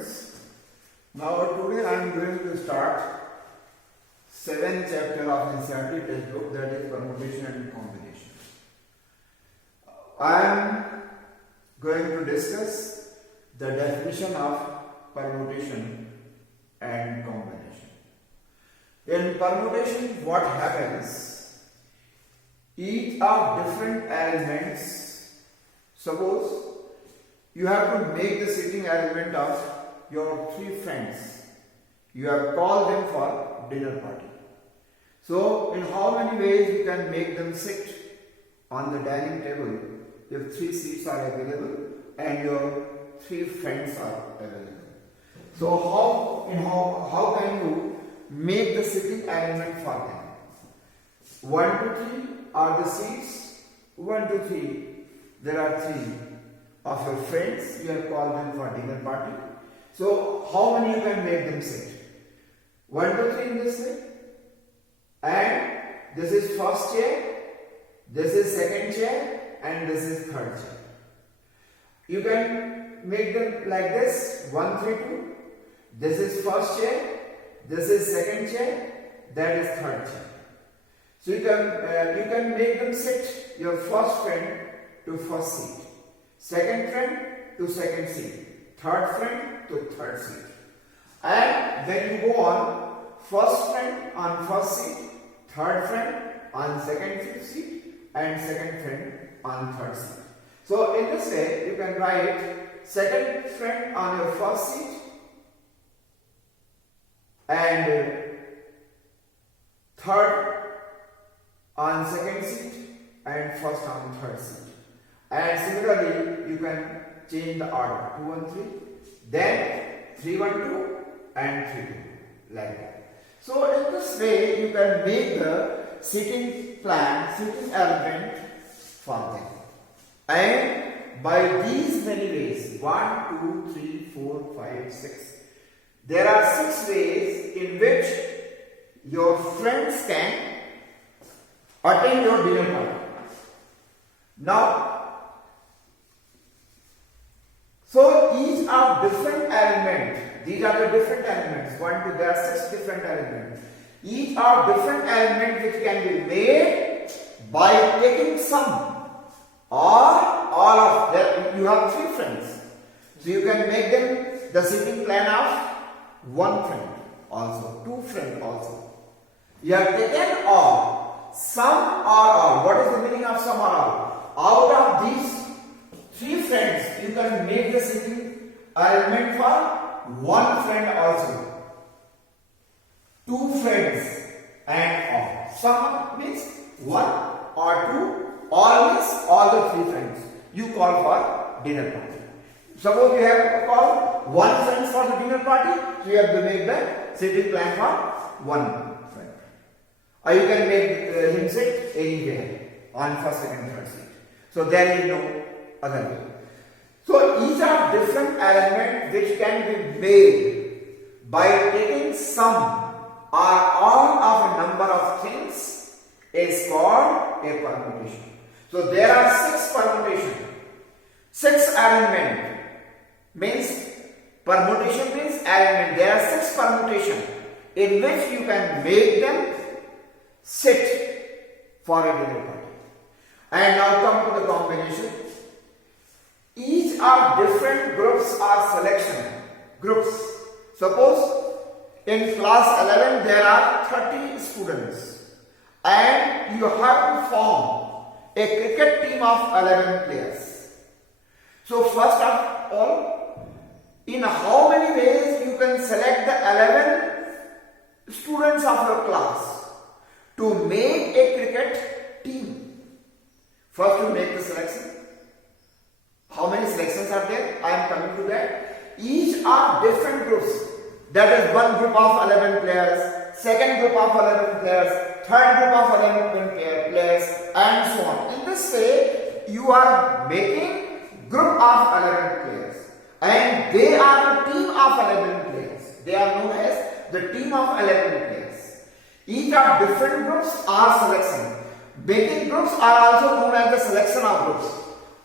students. Now today I am going to start 7th chapter of NCERT textbook, that is permutation and combination. I am going to discuss the definition of permutation and combination. In permutation, what happens? Each of different elements. Suppose you have to make the sitting element of your three friends. You have called them for dinner party. So, in how many ways you can make them sit on the dining table if three seats are available and your three friends are available? So, how can you make the sitting element for them? 1 to 3 are the seats. 1 to 3. There are 3 of your friends. You have called them for dinner party. So, how many you can make them sit? 1 to 3 in this way. And this is first chair, this is second chair, and this is third chair. You can make them like this: 1, 3, 2. This is first chair, this is second chair, that is third chair. So you can make them sit your first friend to first seat, second friend to second seat, third friend to third seat, and then you go on: first friend on first seat, third friend on second seat, and second friend on third seat. So in this way you can write second friend on your first seat and third on second seat and first on third seat. And similarly you can change the order: 2, 1, 3, then 3, 1, 2 and 3, 2, like that. So in this way you can make the sitting element for them. And by these many ways, 1, 2, 3, 4, 5, 6, there are 6 ways in which your friends can attend your dinner party. Now, so each are different elements. These are the different elements. There are 6 different elements. Each are different elements which can be made by taking some or all of them. You have 3 friends. So you can make them the sitting plan of 1 friend also, 2 friends also. You have taken all, some or all. What is the meaning of some or all? Out of these 3 friends, you can make the sitting element for 1 friend also, 2 friends and all. Some means 1 or 2, all means all the 3 friends. You call for dinner party. Suppose you have called 1 friend for the dinner party, so you have to make the sitting plan for 1 friend. Or you can make him sit anywhere on first, second, third seat. So there is no other way. So each are different elements which can be made by taking some or all of a number of things is called a permutation. So there are 6 permutations. 6 element means permutation means element. There are 6 permutations in which you can make them sit for a dinner party. And now come to the combination. Each of different groups or selection groups. Suppose in class 11 there are 30 students and you have to form a cricket team of 11 players. So first of all, in how many ways you can select the 11 students of your class to make a cricket team? First you make the selection. How many selections are there? I am coming to that. Each are different groups. That is one group of 11 players, second group of 11 players, third group of 11 players, and so on. In this way, you are making group of 11 players. And they are the team of 11 players. They are known as the team of 11 players. Each of different groups are selection. Making groups are also known as the selection of groups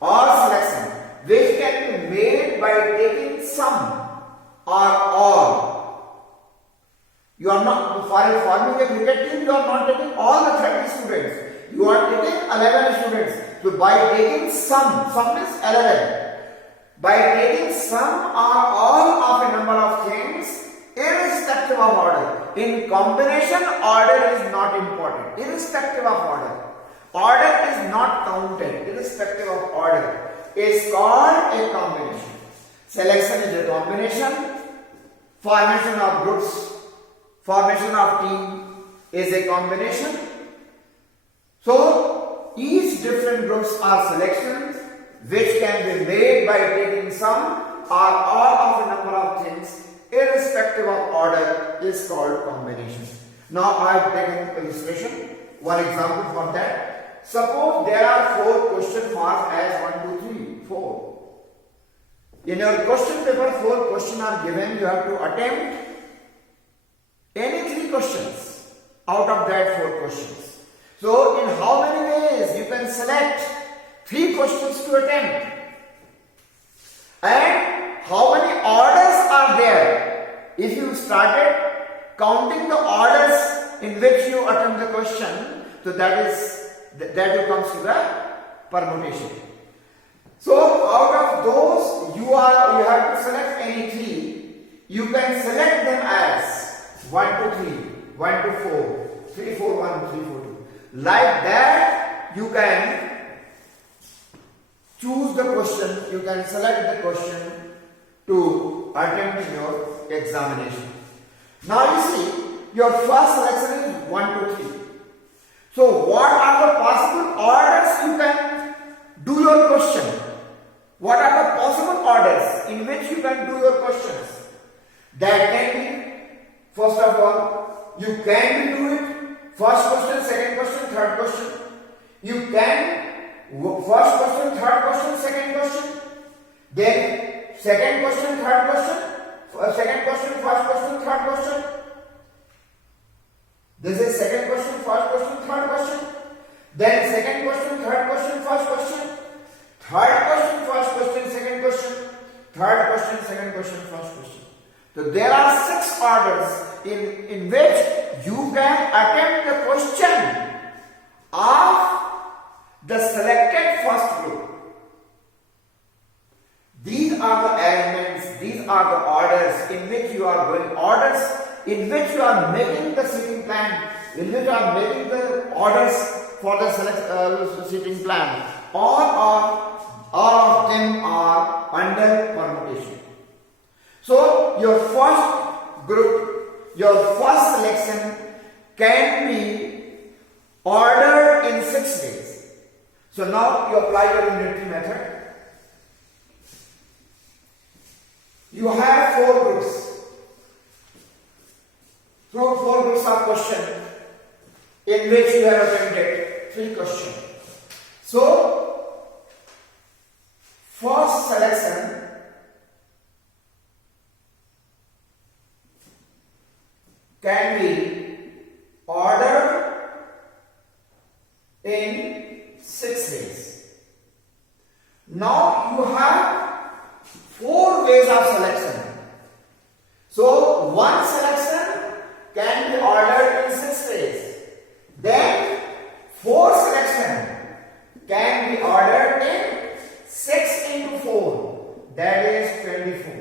or selection, which can be made by taking some or all. You are not, for forming a cricket team, you are not taking all the 30 students. You are taking 11 students. So by taking some is 11. By taking some or all of a number of things, irrespective of order. In combination, order is not important. Irrespective of order. Order is not counted. Irrespective of order is called a combination. Selection is a combination. Formation of groups, formation of team is a combination. So each different groups are selections which can be made by taking some or all of a number of things irrespective of order is called combination. Now I have taken illustration, one example for that. Suppose there are 4 question marks as 1, 2, 3, 4. In your question paper, 4 questions are given. You have to attempt any 3 questions out of that 4 questions. So, in how many ways you can select 3 questions to attempt? And how many orders are there? If you started counting the orders in which you attempt the question, so that comes to the permutation. So out of those you have to select any 3. You can select them as 1 to 3, 1 to 4, 3, 4, 1, 3, 4, 2. Like that you can choose the question, you can select the question to attempt your examination. Now you see your first selection is 1, 2, 3. So what are the possible orders you can do your question? What are the possible orders in which you can do your questions? That can be, first of all, you can do it first question, second question, third question. You can first question, third question, second question. Then second question, third question, second question, first question, third question. This is second question, first question, third question. Then second question, third question, first question. Third question, first question, second question. Third question, second question, first question. So there are 6 orders in which you can attempt the question of the selected first group. These are the elements, these are the orders in which you are going, orders in which you are making the seating plan, in which you are making the orders for the seating plan. All of them are under permutation. So your first group, your first selection can be ordered in 6 ways. So now you apply your unitary method. You have 4 groups. 4 groups of question in which you have attempted 3 questions. So first selection can be ordered in 6 ways. Now you have 4 ways of selection. So one selection can be ordered in 6 ways. Then 4 selection can be ordered in 6 into 4, that is 24.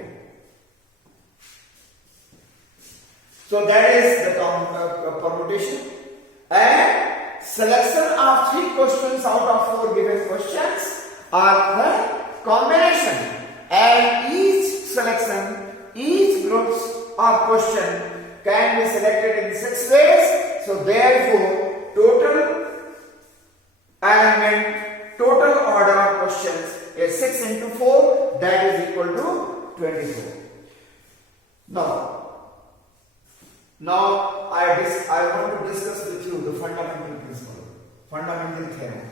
So that is the permutation. And selection of 3 questions out of 4 given questions are the combination. And each selection, each groups of question can be selected in 6 ways. So therefore, total element, total order of questions is 6 into 4, that is equal to 24. Now I want to discuss with you the fundamental principle, fundamental theorem.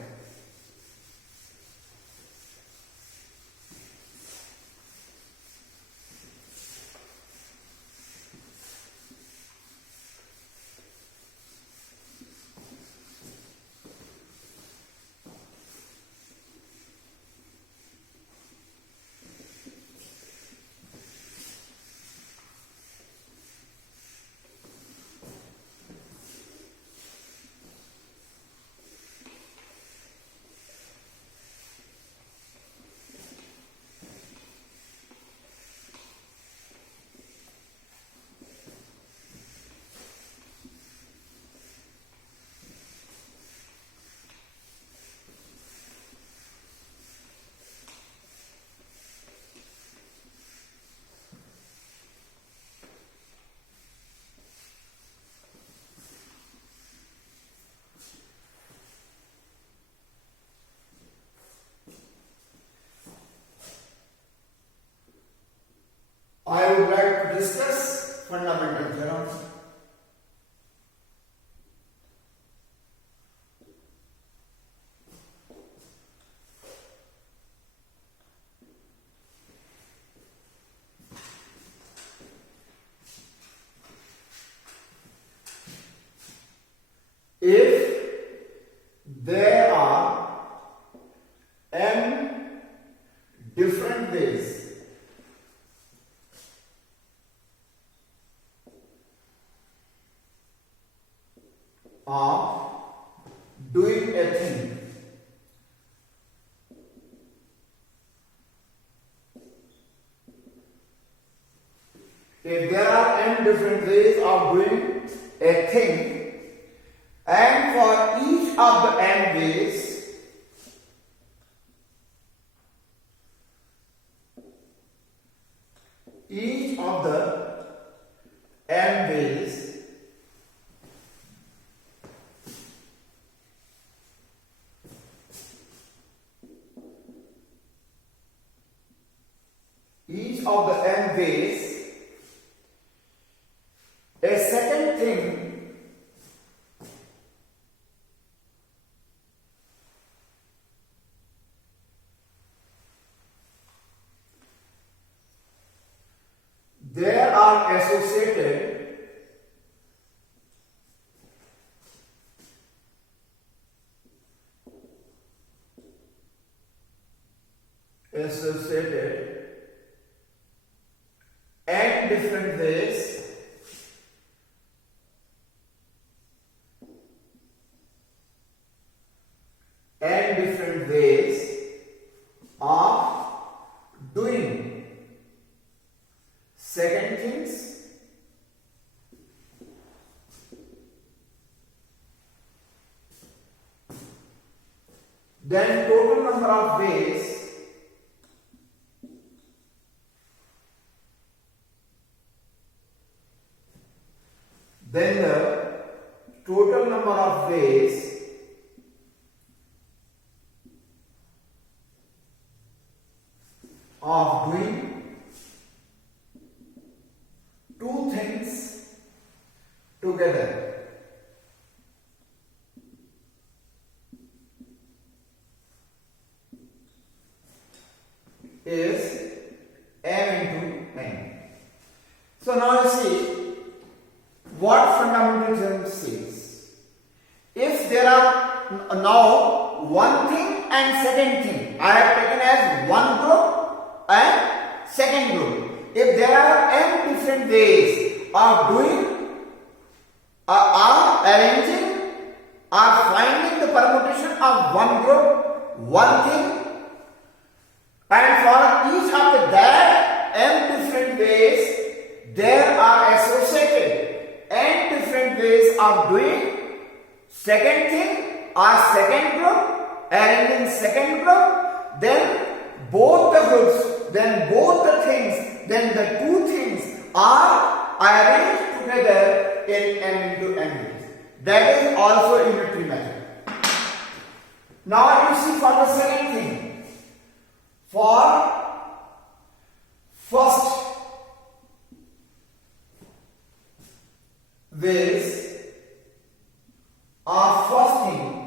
doing a thing. If there are n different ways of doing a thing, and for each of the n ways, each of the n ways a second thing there are associated and different ways of doing second things, then total number of ways of doing two things together is m into n. So now you see what fundamental theorem says. If there are now one thing and second thing, I have taken as one group and second group. If there are n different ways of doing or arranging or finding the permutation of one group, one thing, and for each of that n different ways there are associated n different ways of doing second thing or second group, arranging second group, then both the groups, then both the things, then the two things are arranged together in n into n ways. That is also unitary method. Now you see for the second thing, for first ways of first thing,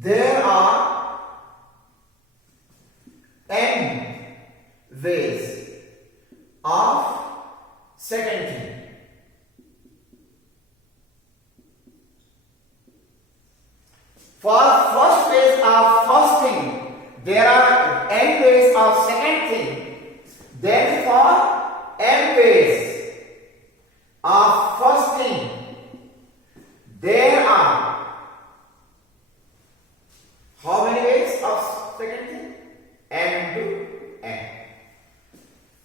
there are n ways of second thing. For first phase of first thing, there are n ways of second thing. Then for n ways of first thing, there are how many ways of second thing? N into n.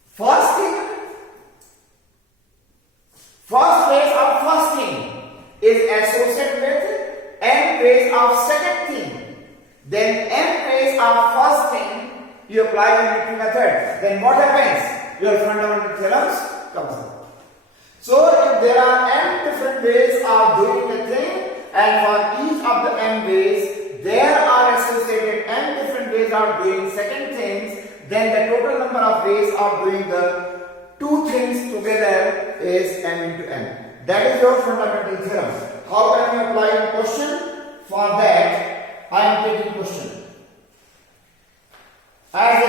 First thing, first phase of first thing is associated with n ways of second thing. Then n ways of first thing, you apply the unitary method. Then what happens? Your fundamental theorems comes out. So if there are n different ways of doing a thing, and for each of the n ways there are associated n different ways of doing second things, then the total number of ways of doing the two things together is m into n. That is your fundamental theorem. How can you apply in question? For that, I am taking question. As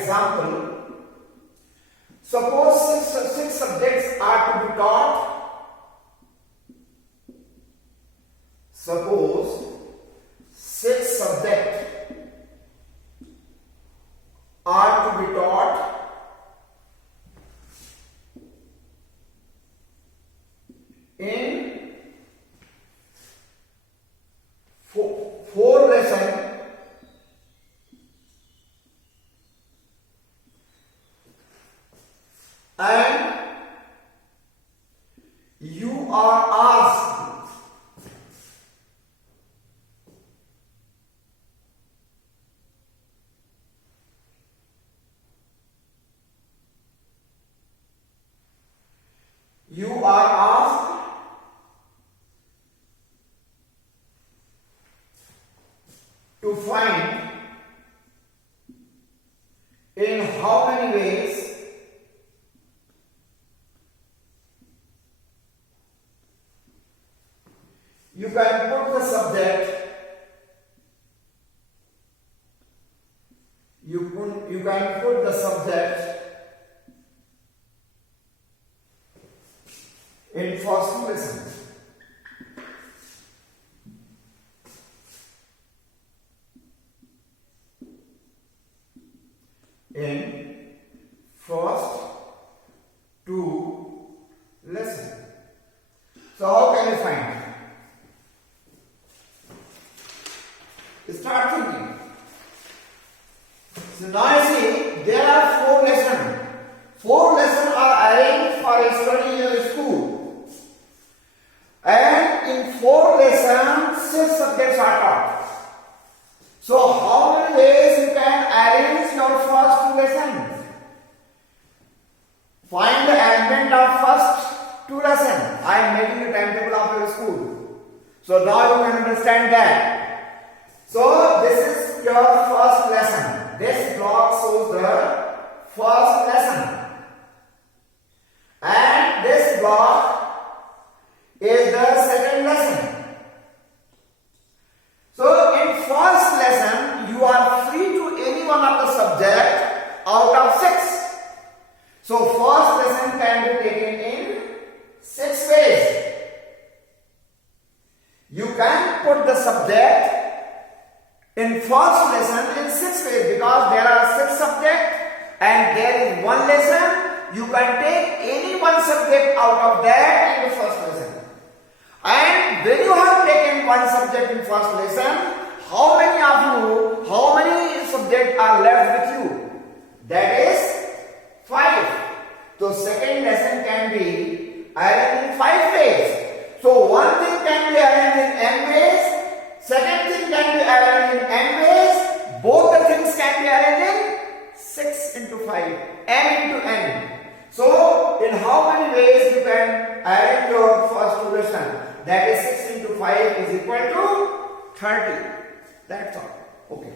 example, suppose six subjects are to be taught. Suppose 6 subjects are you are asked to find in how many ways you can put the subject, you can put the subject in first lesson. In first two lessons. So how can you find? Start thinking. So now you see there are 4 lessons. 4 lessons are arranged for study in your school. And in 4 lessons, 6 subjects are taught. So how many ways you can arrange your first 2 lessons? Find the element of first 2 lessons. I am making the timetable of your school. So now you can understand that. So this is your first lesson. This block shows the first lesson. And this block is the second lesson. So in first lesson, you are free to any one of the subject out of 6. So first lesson can be taken in 6 ways. You can put the subject in first lesson in 6 ways because there are 6 subjects and there is 1 lesson. You can take any one subject out of that in the first lesson. And when you have taken one subject in first lesson, how many subjects are left with you? That is 5. So second lesson can be arranged in 5 ways. So one thing can be arranged in n ways, second thing can be arranged in n ways, both the things can be arranged in 6 into 5, m into n. So in how many ways you can arrange your first 2 lessons? That is 6 into 5 is equal to 30. That's all. Okay.